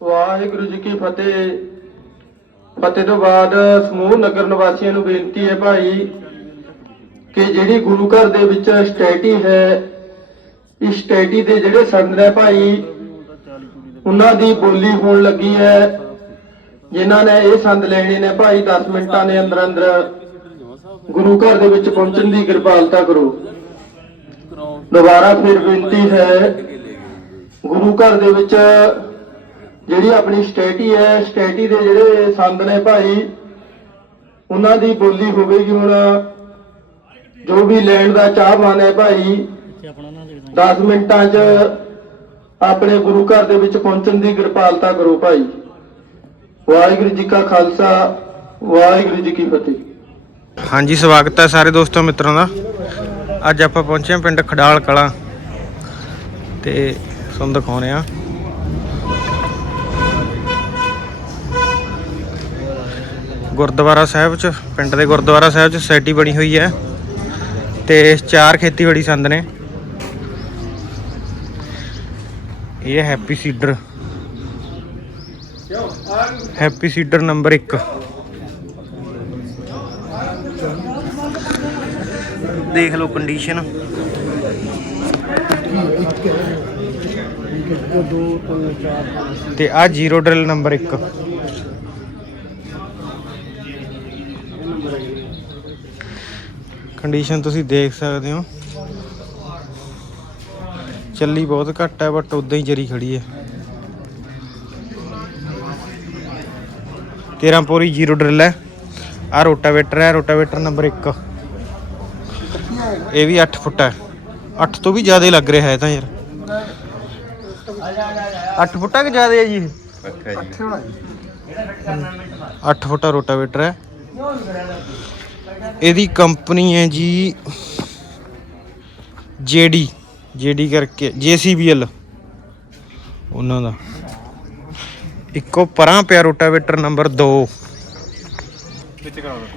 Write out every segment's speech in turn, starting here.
ਵਾਹਿਗੁਰੂ ਜੀ ਕੀ ਫਤਿਹ। ਫਤਿਹ ਤੋਂ ਬਾਅਦ ਸਮੂਹ ਨਗਰ ਨਿਵਾਸੀਆਂ ਨੂੰ ਬੇਨਤੀ ਹੈ ਭਾਈ ਕਿ ਜਿਹੜੀ ਗੁਰੂ ਘਰ ਦੇ ਵਿੱਚ ਸਟੈਟੀ ਹੈ, ਇਸ ਸਟੈਟੀ ਦੇ ਜਿਹੜੇ ਸੰਤ ਨੇ ਭਾਈ, ਉਹਨਾਂ ਦੀ ਬੋਲੀ ਹੋਣ ਲੱਗੀ ਹੈ। ਜਿਨ੍ਹਾਂ ਨੇ ਇਹ ਸੰਦ ਲੈਣੇ ਨੇ ਭਾਈ 10 ਮਿੰਟਾਂ ਦੇ ਅੰਦਰ ਅੰਦਰ ਗੁਰੂ ਘਰ ਦੇ ਵਿੱਚ ਪਹੁੰਚਣ ਦੀ ਕਿਰਪਾਲਤਾ ਕਰੋ। ਦੁਬਾਰਾ ਫਿਰ ਬੇਨਤੀ ਹੈ, ਗੁਰੂ ਘਰ ਦੇ ਵਿੱਚ ਜਿਹੜੀ ਆਪਣੀ ਸਟੇਟੀ ਹੈ, ਸਟੇਟੀ ਦੇ ਜਿਹੜੇ ਸੰਦ ਨੇ ਭਾਈ, ਉਹਨਾਂ ਦੀ ਬੋਲੀ ਹੋਵੇਗੀ ਹੁਣ। ਜੋ ਵੀ ਲੈਣ ਦਾ ਚਾਹਵਾਨ ਹੈ ਭਾਈ 10 ਮਿੰਟਾਂ 'ਚ ਆਪਣੇ ਗੁਰੂ ਘਰ ਦੇ ਵਿੱਚ ਪਹੁੰਚਣ ਦੀ ਕਿਰਪਾਲਤਾ ਕਰੋ ਭਾਈ। ਵਾਹਿਗੁਰੂ ਜੀ ਕਾ ਖਾਲਸਾ, ਵਾਹਿਗੁਰੂ ਜੀ ਕੀ ਫਤਿਹ। ਹਾਂਜੀ, ਸਵਾਗਤ ਹੈ ਸਾਰੇ ਦੋਸਤੋ, ਮਿੱਤਰਾਂ ਦਾ। ਅੱਜ ਆਪਾਂ ਪਹੁੰਚੇ ਹਾਂ ਪਿੰਡ ਖਡਾਲ ਕਲਾ। ਤੇ ਤੁਹਾਨੂੰ ਦਿਖਾਉਣੇ ਆ ਗੁਰਦੁਆਰਾ ਸਾਹਿਬ ਚ, ਪਿੰਡ ਦੇ ਗੁਰਦੁਆਰਾ ਸਾਹਿਬ ਚ ਸੋਸਾਇਟੀ ਬਣੀ ਹੋਈ ਹੈ ਤੇ ਚਾਰ ਖੇਤੀਬਾੜੀ ਸੰਦ ਨੇ। ਇਹ happy seeder. Happy seeder number 1 ਦੇਖ ਲਓ ਕੰਡੀਸ਼ਨ ਤੇ ਆ ਜ਼ੀਰੋ ਡਰਿਲ ਨੰਬਰ 1 ਕੰਡੀਸ਼ਨ ਤੁਸੀਂ ਦੇਖ ਸਕਦੇ ਹੋ। ਚੱਲੀ ਬਹੁਤ ਘੱਟ ਹੈ ਬਟ ਉਦਾਂ ਹੀ ਜਰੀ ਖੜੀ ਹੈ। 13 ਪੋਰੀ ਜ਼ੀਰੋ ਡਰਿਲ ਹੈ। ਆ ਰੋਟਾਵੇਟਰ ਹੈ ਰੋਟਾਵੇਟਰ ਨੰਬਰ 1 ਇਹ ਵੀ 8 ਫੁੱਟ ਹੈ। 8 ਤੋਂ ਵੀ ਜ਼ਿਆਦਾ ਲੱਗ ਰਿਹਾ ਹੈ ਤਾਂ ਯਾਰ। 8 ਫੁੱਟਾ ਕਿ ਜ਼ਿਆਦਾ ਹੈ ਜੀ 8 ਫੁੱਟਾ ਰੋਟਾਵੇਟਰ ਹੈ। ਇਹਦੀ ਕੰਪਨੀ ਹੈ ਜੀ ਜੇਡੀ ਜੇਡੀ ਕਰਕੇ ਜੀਸੀਬੀਐਲ। ਉਹਨਾਂ ਦਾ। ਇੱਕੋ ਪਰਾਂ ਪਿਆ ਰੋਟਾਵੇਟਰ ਨੰਬਰ 2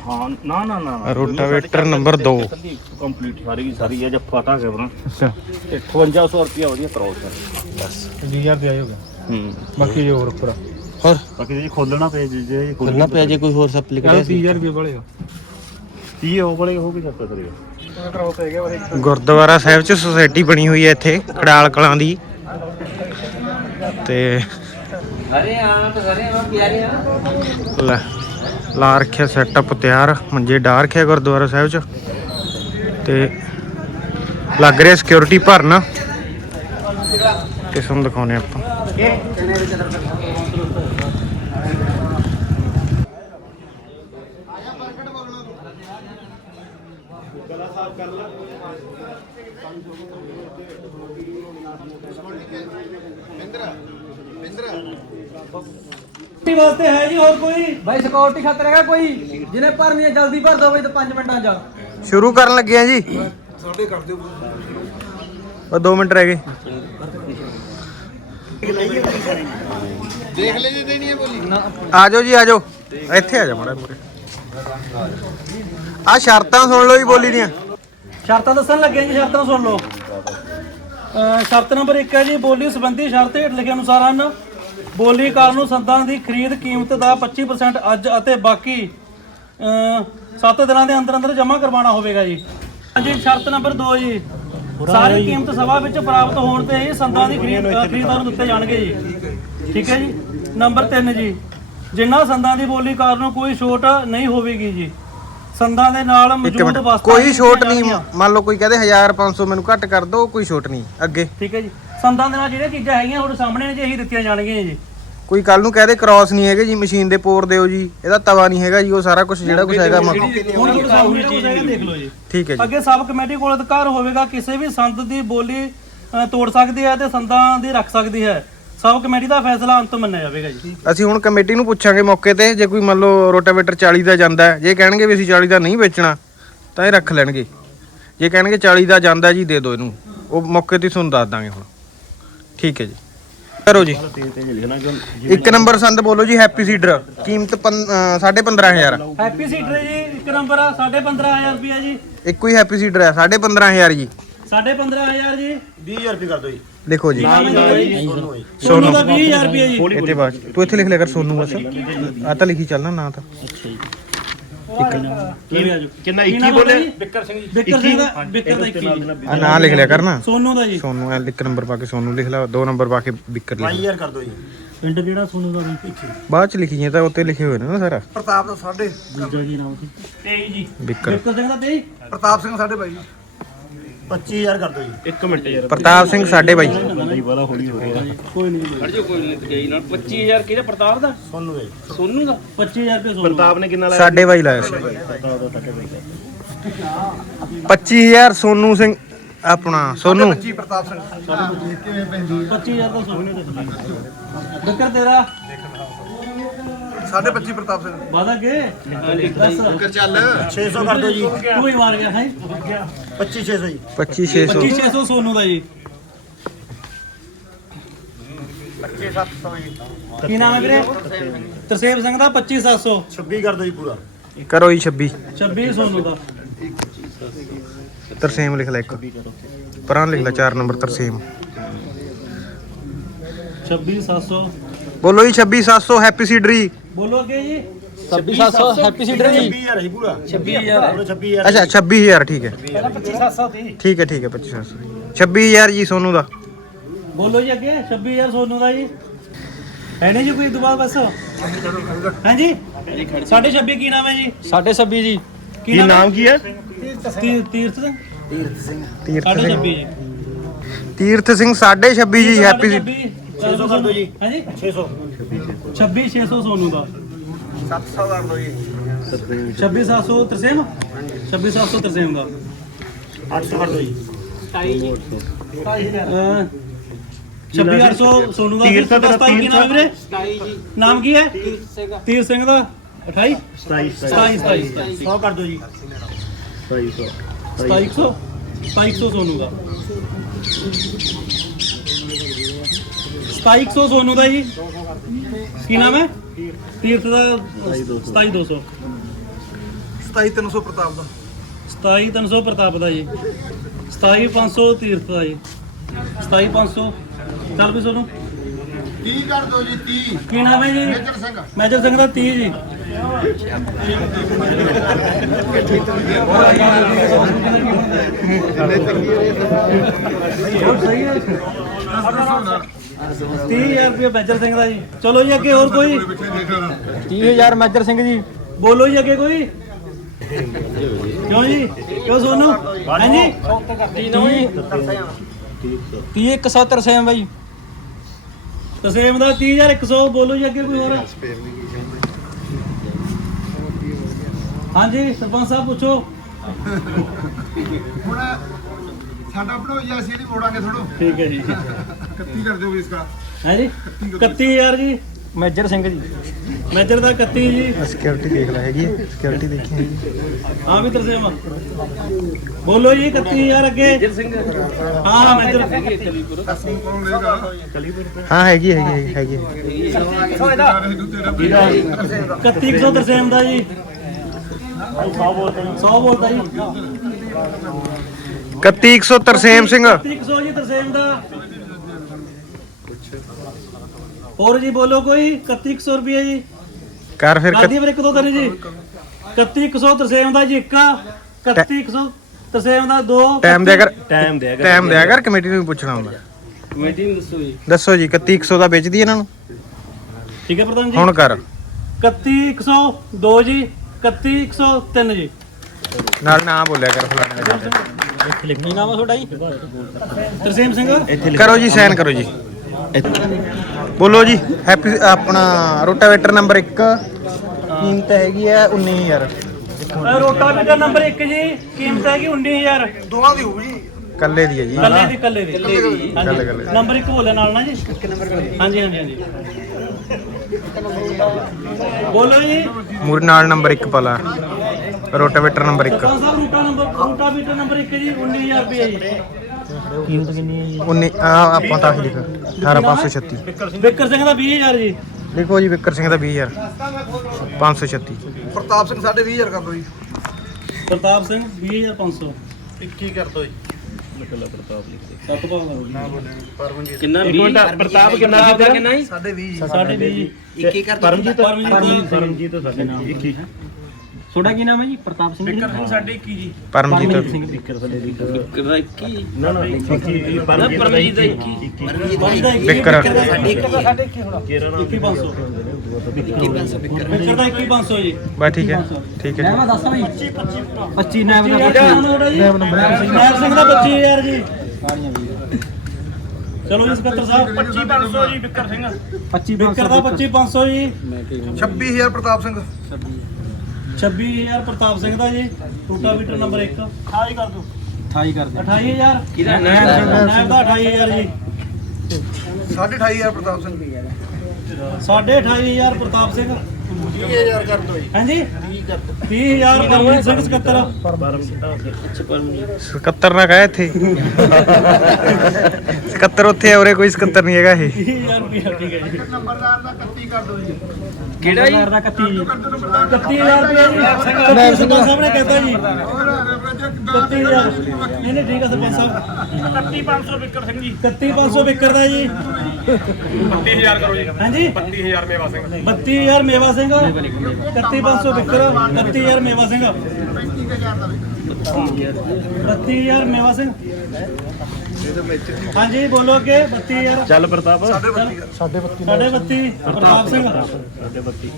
ਹਾਂ ਨਾ ਨਾ ਨਾ ਰੋਟਾਵੇਟਰ ਨੰਬਰ 2 ਕੰਪਲੀਟ ਸਾਰੀ ਦੀ ਸਾਰੀ ਹੈ ਜਦ ਫਟਾ ਕੇ ਬਣਾ ਅੱਛਾ। 5800 ਰੁਪਿਆ ਵਧੀਆ ਕਰਾਓ ਸਰ। ਬਸ। 20000 ਰੁਪਇਆ ਹੋਗਾ ਹੂੰ ਬਾਕੀ ਜੋ ਹੋਰ ਉੱਪਰ ਹੋਰ? ਬਾਕੀ ਜੇ ਖੋਲਣਾ ਪਏ ਜੇ- ਜੇ ਖੁੱਲਣਾ ਪਿਆ ਜੇ ਕੋਈ ਹੋਰ ਸਪਲੀਕੇਟ 30000 ਰੁਪਏ ਵਾਲੇ 30 ਉਹ ਵਾਲੇ ਹੋ ਵੀ ਸਕਦਾ ਕਰੇਗਾ ਕਰਾਓ ਪੈ ਗਿਆ ਗੁਰਦੁਆਰਾ ਸਾਹਿਬ ਚ ਸੁਸਾਇਟੀ ਬਣੀ ਹੋਈ ਹੈ ਇੱਥੇ, ਖੜਾਲ ਕਲਾਂ ਦੀ। ਤੇ ਲੈ, ਲਾ ਰੱਖਿਆ ਸੈਟਅਪ ਤਿਆਰ, ਮੰਜੇ ਡਾ ਰੱਖਿਆ ਗੁਰਦੁਆਰਾ ਸਾਹਿਬ ਚ। ਤੇ ਲੱਗ ਰਿਹਾ ਸਿਕਿਉਰਿਟੀ ਭਰਨ। ਤੇ ਤੁਹਾਨੂੰ ਦਿਖਾਉਨੇ ਆਪਾਂ। ਸਿਕਿਉਰਿਟੀ ਵਾਸਤੇ ਹੈ ਜੀ ਹੋਰ ਕੋਈ? ਭਾਈ ਸਿਕਿਉਰਿਟੀ ਖਾਤਰ ਹੈਗਾ ਕੋਈ? ਜਿਹਨੇ ਭਰਨੀ ਹੈ ਜਲਦੀ ਭਰ ਦੋ ਬਈ ਤੇ 5 ਮਿੰਟਾਂ ਚ ਸ਼ੁਰੂ ਕਰਨ ਲੱਗੇ ਆ ਜੀ। ਸਾਡੇ ਕਰ ਦਿਓ। ਉਹ 2 ਮਿੰਟ ਰਹਿ ਗਏ। ਦੇਖ ਲੈ ਜੇ ਦੇਣੀ ਹੈ ਬੋਲੀ। ਆ ਜਾਓ ਜੀ ਆ ਜਾਓ। ਇੱਥੇ ਆ ਜਾ ਮਾੜਾ ਮੂਰੇ ਆ ਸ਼ਰਤਾਂ ਸੁਣ ਲਓ ਜੀ ਬੋਲੀ ਦੀਆਂ। ਸ਼ਰਤਾਂ ਦੱਸਣ ਲੱਗੇ ਜੀ ਸ਼ਰਤਾਂ ਸੁਣ ਲਓ। ਸ਼ਰਤ ਨੰਬਰ 1 ਹੈ ਜੀ ਬੋਲੀ ਸੰਬੰਧੀ ਸ਼ਰਤ ਹੇਠ ਲਿਖੇ ਅਨੁਸਾਰ ਹਨ। ਬੋਲੀ ਕਾਲ ਨੂੰ ਸੰਦਾਂ ਦੀ ਖਰੀਦ ਕੀਮਤ ਦਾ 25% ਅੱਜ ਅਤੇ ਬਾਕੀ 7 ਦਿਨਾਂ ਦੇ ਅੰਦਰ ਅੰਦਰ ਜਮ੍ਹਾਂ ਕਰਵਾਉਣਾ ਹੋਵੇਗਾ ਜੀ। ਹਾਂਜੀ ਸ਼ਰਤ ਨੰਬਰ 2 ਜੀ। ਸਾਰੀ ਕੀਮਤ ਸਭਾ ਵਿੱਚ ਪ੍ਰਾਪਤ ਹੋਣ ਤੇ ਹੀ ਸੰਦਾਂ ਦੀ ਖਰੀਦ ਖਰੀਦਦਾਰ ਨੂੰ ਦਿੱਤੇ ਜਾਣਗੇ ਜੀ। ਠੀਕ ਹੈ ਜੀ? ਨੰਬਰ 3 ਜੀ। ਜਿਨ੍ਹਾਂ ਸੰਦਾਂ ਦੀ ਬੋਲੀ ਕਾਰ ਨੂੰ ਕੋਈ ਛੋਟ ਨਹੀਂ ਹੋਵੇਗੀ ਜੀ। ਸੰਦਾਂ ਦੇ ਨਾਲ ਮੌਜੂਦ ਵਸਤਾਂ ਕੋਈ ਛੋਟ ਨਹੀਂ। ਮੰਨ ਲਓ ਕੋਈ ਕਹਦੇ 1500 ਮੈਨੂੰ ਘੱਟ ਕਰ ਦਿਓ ਕੋਈ ਛੋਟ ਨਹੀਂ ਅੱਗੇ। ਠੀਕ ਹੈ ਜੀ। ਸੰਦਾਂ ਦੇ ਨਾਲ ਜਿਹੜੀਆਂ ਚੀਜ਼ਾਂ ਹੈਗੀਆਂ ਤੁਹਾਡੇ ਸਾਹਮਣੇ ਨੇ ਜੀ ਇਹੀ ਦਿੱਤੀਆਂ ਜਾਣਗੀਆਂ ਜੀ। ਕੋਈ ਕੱਲ ਨੂੰ ਕਹਦੇ ਕ੍ਰਾਸ ਨਹੀਂ ਹੈਗੇ ਜੀ ਮਸ਼ੀਨ ਦੇ ਪੋਰ ਦਿਓ ਜੀ ਇਹਦਾ ਤਵਾ ਨਹੀਂ ਹੈਗਾ ਜੀ ਉਹ ਸਾਰਾ ਕੁਝ ਜਿਹੜਾ ਕੁਝ ਹੈਗਾ ਮ- ਹੁਣ ਤੁਹਾਡੇ ਸਾਹਮਣੇ ਜਿਹੜਾ ਕੁਛ ਹੈਗਾ ਦੇਖ ਲਓ ਜੀ। ਠੀਕ ਹੈ ਜੀ। ਅੱਗੇ ਸਬ ਕਮੇਟੀ ਕੋਲ ਅਧਿਕਾਰ ਹੋਵੇਗਾ ਕਿਸੇ ਵੀ ਸੰਦ ਦੀ ਬੋਲੀ ਅ, ਤੋੜ ਸਕਦੀ ਹੈ ਤੇ ਸੰਦਾਂ ਦੀ ਰੱਖ ਸਕਦੀ ਹੈ। ਸਬ ਕਮੇਟੀ ਦਾ ਫੈਸਲਾ ਅੰਤਮ ਮੰਨਿਆ ਜਾਵੇਗਾ ਜੀ। ਅਸੀਂ ਹੁਣ ਕਮੇਟੀ ਨੂੰ ਪੁੱਛਾਂਗੇ ਮੌਕੇ ਤੇ ਜੇ ਕੋਈ ਮੰਨ ਲਓ ਰੋਟਾਵੇਟਰ 40 ਦਾ ਜਾਂਦਾ ਹੈ ਜੇ ਕਹਿਣਗੇ ਵੀ ਅਸੀਂ 40 ਦਾ ਨਹੀਂ ਵੇਚਣਾ ਤਾਂ ਇਹ ਰੱਖ ਲੈਣਗੇ। ਜੇ ਕਹਿਣਗੇ 40 ਦਾ ਜਾਂਦਾ ਜੀ ਦੇ ਦਿਓ ਇਹਨੂੰ। ਉਹ ਮੌਕੇ ਤੇ ਹੀ ਤੁਹਾਨੂੰ ਦੱਸ ਦਾਂਗੇ ਹੁਣ। ਠੀਕ ਹੈ ਜੀ। ਕਰੋ ਜੀ। ਤੇ ਤੇ ਲਿਖਣਾ ਕਿ ਇੱਕ ਨੰਬਰ ਸੰਦ ਬੋਲੋ ਜੀ ਹੈਪੀ ਸੀਡਰ ਕੀਮਤ 15000 ਹੈਪੀ ਸੀਟਰ ਜੀ ਇੱਕ ਨੰਬਰ ਆ 15000 ਰੁਪਿਆ ਜੀ। ਇੱਕੋ ਹੀ ਹੈਪੀ ਸੀਡਰ ਹੈ 15000 ਜੀ। 15000 ਜੀ। 20000 ਰੁਪਏ ਕਰ ਦਿਓ ਜੀ। ਲਿਖੋ ਜੀ। ਸੋਨੂ। ਦਾ 20000 ਰੁਪਏ ਜੀ। ਇੱਥੇ ਬਾਅਦ ਤੂੰ ਇੱਥੇ ਲਿਖ ਲਿਆ ਕਰ ਸੋਨੂ ਬਸ। ਆ ਤਾਂ ਲਿਖੀ ਚੱਲਣਾ ਨਾ ਤਾਂ। ਕਿੰਨਾ 21 ਬੋਲੇ? ਬਿੱਕਰ ਸਿੰਘ ਜੀ। ਬਿੱਕਰ ਸਿੰਘ ਦਾ ਬਿੱਕਰ ਦਾ 21 ਜੀ। ਆ ਨਾਂ ਲਿਖ ਲਿਆ ਕਰਨਾ। ਸੋਨੂ ਦਾ ਜੀ। ਸੋਨੂ ਐ ਇੱਕ ਨੰਬਰ ਪਾ ਕੇ ਸੋਨੂ ਲਿਖ ਲਾ ਦੋ ਨੰਬਰ ਪਾ ਕੇ ਬਿੱਕਰ ਲਿਖ ਲਾ। ਯਾਰ ਕਰ ਦੋ ਜੀ। ਪਿੰਡ ਕਿਹੜਾ ਸੋਨੂ ਦਾ ਵੀ ਬਾਅਦ ਚ ਲਿਖੀ ਜੇ ਤਾਂ ਉੱਤੇ ਲਿਖੇ ਹੋਏ ਨੇ ਨਾ ਸਾਰਾ। ਪ੍ਰਤਾਪ ਦਾ ਸਾਡੇ। ਦੂਜਾ ਜੀ ਨਾਮ ਸੀ 23 ਜੀ। ਬਿੱਕਰ। ਬਿੱਕਰ ਸਿੰਘ ਦਾ 23 ਪ੍ਰਤਾਪ ਸਿੰਘ ਸਾਡੇ ਭਾਈ 25000 ਕਰ ਦੋ ਜੀ। 1 ਮਿੰਟ ਯਾਰ। ਪ੍ਰਤਾਪ ਸਿੰਘ ਸਾਡੇ ਬਾਈ। ਬੰਦਾ ਹੀ ਬੜਾ ਹੌਲੀ ਹੋ ਰਿਹਾ ਕੋਈ ਨਹੀਂ ਖੜ ਜਾ ਕੋਈ ਨਹੀਂ ਗਈ ਨਾਲ 25000 ਕਿਹਦਾ? ਪ੍ਰਤਾਪ ਦਾ? ਸੋਨੂੰ ਹੈ ਸੋਨੂ ਦਾ? 25000 ਰੁਪਏ ਸੋਨੂ ਪ੍ਰਤਾਪ ਨੇ ਕਿੰਨਾ ਲਾਇਆ? ਸਾਡੇ ਬਾਈ ਲਾਇਆ ਸੀ। ਪ੍ਰਤਾਪ ਦਾ ਸਾਡੇ ਬਾਈ 25000 ਸੋਨੂ ਸਿੰਘ ਆਪਣਾ ਸੋਨੂ। ਜੀ ਪ੍ਰਤਾਪ ਸਿੰਘ। 25000 ਦਾ ਸੋਨੂ ਦਾ। ਬਿੱਕਰ ਤੇਰਾ? 25 ਪ੍ਰਤਾਪ ਸਿੰਘ। ਵਾਦਾ ਕੇ? ਦੱਸ। 600 ਕਰ ਦੋ ਜੀ। ਤੂੰ ਹੀ ਮਾਰ ਗਿਆ ਹੈ? 25600 ਜੀ। 25600 25600 ਸੋਨੂ ਦਾ ਜੀ। ਕੀ ਨਾਮ ਹੈ ਵੀਰੇ? ਤਰਸੇਮ ਸਿੰਘ ਦਾ 25700 26 ਕਰ ਦੋ ਜੀ ਪੂਰਾ। ਕਰੋ ਜੀ 26 26 ਸੋਨੂ ਦਾ। ਤਰਸੇਮ ਲਿਖ ਲੈ ਇੱਕ। ਪਰਾਂ ਲਿਖ ਲੈ 4 ਨੰਬਰ ਤਰਸੇਮ। 26700 ਬੋਲੋ ਜੀ 26700 ਹੈਪੀ ਸੀਡਰੀ। ਬੋਲੋ ਅੱਗੇ ਜੀ 26700 ਹੈਪੀ ਸੀਡਰ ਜੀ। 26000 ਹੈ ਪੂਰਾ। 26000 ਪੂਰਾ 26000 ਅੱਛਾ 26000 ਠੀਕ ਹੈ। 25700 ਦੀ। ਠੀਕ ਹੈ ਠੀਕ ਹੈ 25700 26000 ਜੀ ਸੋਨੂ ਦਾ। ਬੋਲੋ ਜੀ ਅੱਗੇ 26000 ਸੋਨੂ ਦਾ ਜੀ। ਹੈ ਨਹੀਂ ਜੀ ਕੋਈ ਦੁਬਾਰਾ ਬਸ ਹਾਂਜੀ? ਸਾਡੇ 26 ਕੀ ਨਾਮ ਹੈ ਜੀ? ਸਾਡੇ 26 ਜੀ। ਕੀ ਨਾਮ ਕੀ ਹੈ? ਤੀਰ- ਤੀਰਥ ਸਿੰਘ। ਤੀਰਥ ਸਾਡੇ ਸਿੰਘ 26 ਜੀ। ਤੀਰਥ ਸਿੰਘ 26 ਜੀ ਹੈਪੀ ਸੀ 600 ਕਰ ਦਿਓ ਜੀ। ਹਾਂਜੀ? 600 26 600 ਸੋਨੂ ਦਾ। 700 ਕਰ ਦੋ ਜੀ। 26 700 ਤਰਸੇਮ? 26 700 ਤਰਸੇਮ ਦਾ। 800 ਕਰ ਦੋ ਜੀ। 26 800 ਸੋਨੂ ਦਾ। ਤੀਰਥ ਤੇਰਾ ਸਤਾਈ ਕੀ ਨਾਮ ਹੈ ਵੀਰੇ? 27 ਜੀ। ਨਾਮ ਕੀ ਹੈ? ਤੀਰ ਸਿੰਘ। ਦਾ। 28 27 27 27 100 ਕਰ ਦੋ ਜੀ। 2700 2700 2700 ਸੋਨੂ ਦਾ। 2700 ਸੋਨੂ ਦਾ ਜੀ। ਕੀ ਨਾਮ ਹੈ? ਤੀਰਥ ਦਾ 27200 27300 ਪ੍ਰਤਾਪ ਦਾ। 27300 ਪ੍ਰਤਾਪ ਦਾ ਜੀ। 27500 ਤੀਰਥ ਦਾ ਜੀ। 27500 ਚੱਲ ਵੀ ਸੋਨੂੰ। 30 ਕਰ ਦੋ ਜੀ 30 ਕੀ ਨਾਮ ਹੈ ਜੀ? ਮੇਜਰ ਸਿੰਘ। ਮੇਜਰ ਸਿੰਘ ਦਾ 30 ਜੀ। ਸਹੀ ਹੈ। 30000 ਰੁਪਏ ਮੇਜਰ ਸਿੰਘ ਦਾ ਜੀ। ਚਲੋ ਜੀ ਅੱਗੇ ਹੋਰ ਕੋਈ? 30000 ਮੇਜਰ ਸਿੰਘ ਜੀ। ਬੋਲੋ ਜੀ ਅੱਗੇ ਕੋਈ? ਕਿਉਂ ਜੀ? ਕਿਉਂ ਸੋਨੂੰ? ਹਾਂਜੀ 30 170 ਸੇਮ ਬਾਈ। ਤਸੇਮ ਦਾ 30100 ਬੋਲੋ ਜੀ ਅੱਗੇ ਕੋਈ ਹੋਰ? ਹਾਂਜੀ, ਸਰਪੰਚ ਸਾਹਿਬ ਪੁੱਛੋ। ਹੁਣ ਸਾਡਾ ਬਣਾਈਆ ਅਸੀਂ ਨਹੀਂ ਮੋੜਾਂਗੇ ਥੋੜੋ ਠੀਕ ਹੈ ਜੀ। 31 ਕਰ ਦਿਓ ਵੀ ਇਸਕਾ ਹੈ ਜੀ? 31000 ਜੀ। ਮੇਜਰ ਸਿੰਘ ਜੀ। ਮੇਜਰ ਦਾ 31 ਜੀ। ਸਿਕਿਉਰਿਟੀ ਦੇਖ ਲੈ ਹੈਗੀ ਸਿਕਿਉਰਿਟੀ ਦੇਖੀ ਹੈਗੀ ਹਾਂ ਵੀ ਤਰਸੇਮ ਬੋਲੋ ਜੀ 31000 ਅੱਗੇ। ਮੇਜਰ ਸਿੰਘ। ਹਾਂ ਹਾਂ ਮੇਜਰ ਕੌਣ ਲੇਗਾ ਹਾਂ ਹੈਗੀ ਹੈਗੀ ਹੈਗੀ 3100 ਤਰਸੇਮ ਦਾ ਜੀ। 100 ਬੋਲਦਾ ਜੀ। 3100 ਤਰਸੇਮ ਸਿੰਘ। 3100 ਜੀ ਤਰਸੇਮ ਦਾ। ਹੋਰ ਜੀ ਬੋਲੋ ਕੋਈ 3100 ਰੁਪਏ ਜੀ। ਕਰ ਫਿਰ ਕਾਦੀ ਫਿਰ ਇੱਕ ਦੋ ਕਰੀ ਜੀ। 3100 ਤਰਸੇਮ ਦਾ ਜੀ ਇੱਕ 3100 ਤਰਸੇਮ ਦਾ ਦੋ। ਟਾਈਮ ਦਿਆ ਕਰ। ਟਾਈਮ ਦੇ ਟਾਈਮ ਦਿਆ ਕਰ ਕਮੇਟੀ ਨੂੰ ਪੁੱਛਣਾ ਹੁੰਦਾ। ਕਮੇਟੀ ਨੂੰ ਦੱਸੋ ਜੀ। ਦੱਸੋ ਜੀ 3100 ਦਾ ਵੇਚਦੀ ਇਹਨਾਂ ਨੂੰ? ਠੀਕ ਹੈ ਪ੍ਰਧਾਨ ਜੀ। ਹੁਣ ਕਰ। 3102 ਜੀ 3103 ਜੀ। ਨਾਲ ਨਾ ਬੋਲਿਆ ਕਰ ਫਲਾਣੇ ਦੇ। ਕੀ ਨਾਮ ਆ ਤੁਹਾਡਾ ਜੀ? ਤਰਸੇਮ ਸਿੰਘ? ਕਰੋ ਜੀ ਸਾਈਨ ਕਰੋ ਜੀ। ਬੋਲੋ ਜੀ ਹੈਪੀ ਆਪਣਾ ਰੋਟਾਵੇਟਰ ਨੰਬਰ 1 ਕੀਮਤ ਹੈਗੀ ਹੈ 19000 ਰੋਟਾਵੇਟਰ ਨੰਬਰ 1 ਜੀ ਕੀਮਤ ਹੈਗੀ 19000 ਦੋਵਾਂ ਦੀ ਹੋਊ ਜੀ। ਕੱਲੇ ਦੀ ਹੈ ਜੀ। ਕੱਲੇ ਦੀ ਕੱਲੇ ਦੀ। ਕੱਲੇ ਕੱਲੇ ਨੰਬਰ 1 ਬੋਲੇ ਨਾਲ ਨਾ ਜੀ। ਹਾਂਜੀ ਹਾਂਜੀ ਹਾਂਜੀ। ਬੋਲੋ ਜੀ। ਮੂਰੇ ਨਾਲ ਨੰਬਰ 1 ਪਾਲਾ। ਰੋਟਾਵੇਟਰ ਨੰਬਰ 1 ਸਰਪੰਚ ਸਾਹਿਬ ਰੂਟਾ ਨੰਬਰ ਰੂਟਾਵੇਟਰ ਨੰਬਰ 1 ਜੀ 19000 ਰੁਪਏ ਜੀ। ਕੀਮਤ ਕਿੰਨੀ ਹੈ ਜੀ? 19 ਆ ਆਪਾਂ ਤਾਂ ਲਿਖ 18536 ਬਿੱਕਰ ਸਿੰਘ ਦਾ 20000 ਜੀ। ਲਿਖੋ ਜੀ ਵਿਕਰ ਸਿੰਘ ਦਾ 20000 536 ਪ੍ਰਤਾਪ ਸਿੰਘ ਸਾਡੇ 20000 ਕਰ ਦੋ ਜੀ। ਪ੍ਰਤਾਪ ਸਿੰਘ 20500 21 ਕਰ ਦੋ ਜੀ। ਸੱਤ ਭਾਗ ਕਿੰਨਾ? ਇੱਕ ਮਿੰਟ ਪ੍ਰਤਾਪ ਕਿੰਨਾ ਸੀ ਤੇਰਾ? ਕਿੰਨਾ ਸੀ ਸਾਡੇ 20 ਪਰਮਜੀਤ ਪਰਮਜੀਤ ਪਰਮਜੀਤ ਸਾਡੇ ਨਾਲ। 21 ਤੁਹਾਡਾ ਕੀ ਨਾਮ ਹੈ ਜੀ? ਪ੍ਰਤਾਪ ਸਿੰਘ ਜੀ? ਪਰਮਜੀਤ ਸਿੰਘ ਵਿਕਰ ਸਾਡੇ ਦੀ ਨਾ ਨਾ 21 ਪਰਮਜੀਤ ਦਾ 21 ਵਿਕਰ ਕੇਰਾ ਨਾਲ 21500 ਵਿਕਰ ਦਾ 21500 ਜੀ। ਬਸ ਠੀਕ ਹੈ ਠੀਕ ਹੈ ਮੈਂ ਦੱਸਾਂ। ਜੀ 25 25 ਨਾਮ ਦਾ ਨੈਬ ਸਿੰਘ ਦਾ 25000 ਜੀ। ਚਲੋ ਜੀ ਸਕੱਤਰ ਸਾਹਿਬ 25500 ਜੀ ਵਿਕਰ ਸਿੰਘ। 25 ਵਿਕਰ ਦਾ 25500 ਜੀ। 26000 ਪ੍ਰਤਾਪ ਸਿੰਘ। 26000 ਪ੍ਰਤਾਪ ਸਿੰਘ ਦਾ ਜੀ ਟੂਟਾ ਮੀਟਰ ਨੰਬਰ 1 28 ਕਰ ਦਿਓ। 28 ਕਰ ਦੇ 28000 ਕਿਹਦਾ ਨਾਇਬ ਦਾ 28000 ਜੀ। 28500 ਪ੍ਰਤਾਪ ਸਿੰਘ। ਸਾਢੇ 28000 ਪ੍ਰਤਾਪ ਸਿੰਘ। 20000 ਕਰ ਦੋ ਜੀ। ਹਾਂਜੀ? 30000 ਪਰਮਜੀਤ ਸਿੰਘ ਸਕੱਤਰ ਸਕੱਤਰ ਨਾ ਕਹੇ ਇੱਥੇ। ਸਕੱਤਰ ਉੱਥੇ ਹੈ ਉਰੇ ਕੋਈ ਸਕੱਤਰ ਨਹੀਂ ਹੈਗਾ ਇਹ। 30000 ਰੁਪਏ ਠੀਕ ਹੈ ਜੀ। ਨੰਬਰਦਾਰ ਦਾ 31 ਕਰ ਦਿਓ ਜੀ? ਕਿਹੜਾ ਜੀ ਦਾ 31 ਜੀ 31000 ਰੁਪਏ ਜੀ। ਸਰਪੰਚ ਸਾਹਿਬ ਨੇ ਕਹਿਤਾ ਜੀ। 31000 ਨਹੀਂ ਨਹੀਂ ਠੀਕ ਹੈ ਸਰਪੰਚ ਸਾਹਿਬ। 31500 ਵਿਕਰ ਸਿੰਘ ਜੀ। 31500 ਵਿਕਰ ਦਾ ਜੀ। 32000 ਕਰੋ ਜੀ। ਹਾਂਜੀ? 32000 ਮੇਵਾ ਸਿੰਘ। 32000 ਮੇਵਾ ਸਿੰਘ। 31500 ਵਿਕਰ 32000 ਮੇਵਾ ਸਿੰਘ। 32000 ਮੇਵਾ ਸਿੰਘ। ਹਾਂਜੀ ਬੋਲੋ ਅੱਗੇ 32000 ਚੱਲ ਪ੍ਰਤਾਪ। ਸਾਡੇ 32 ਪ੍ਰਤਾਪ ਸਿੰਘ। ਸਾਡੇ 32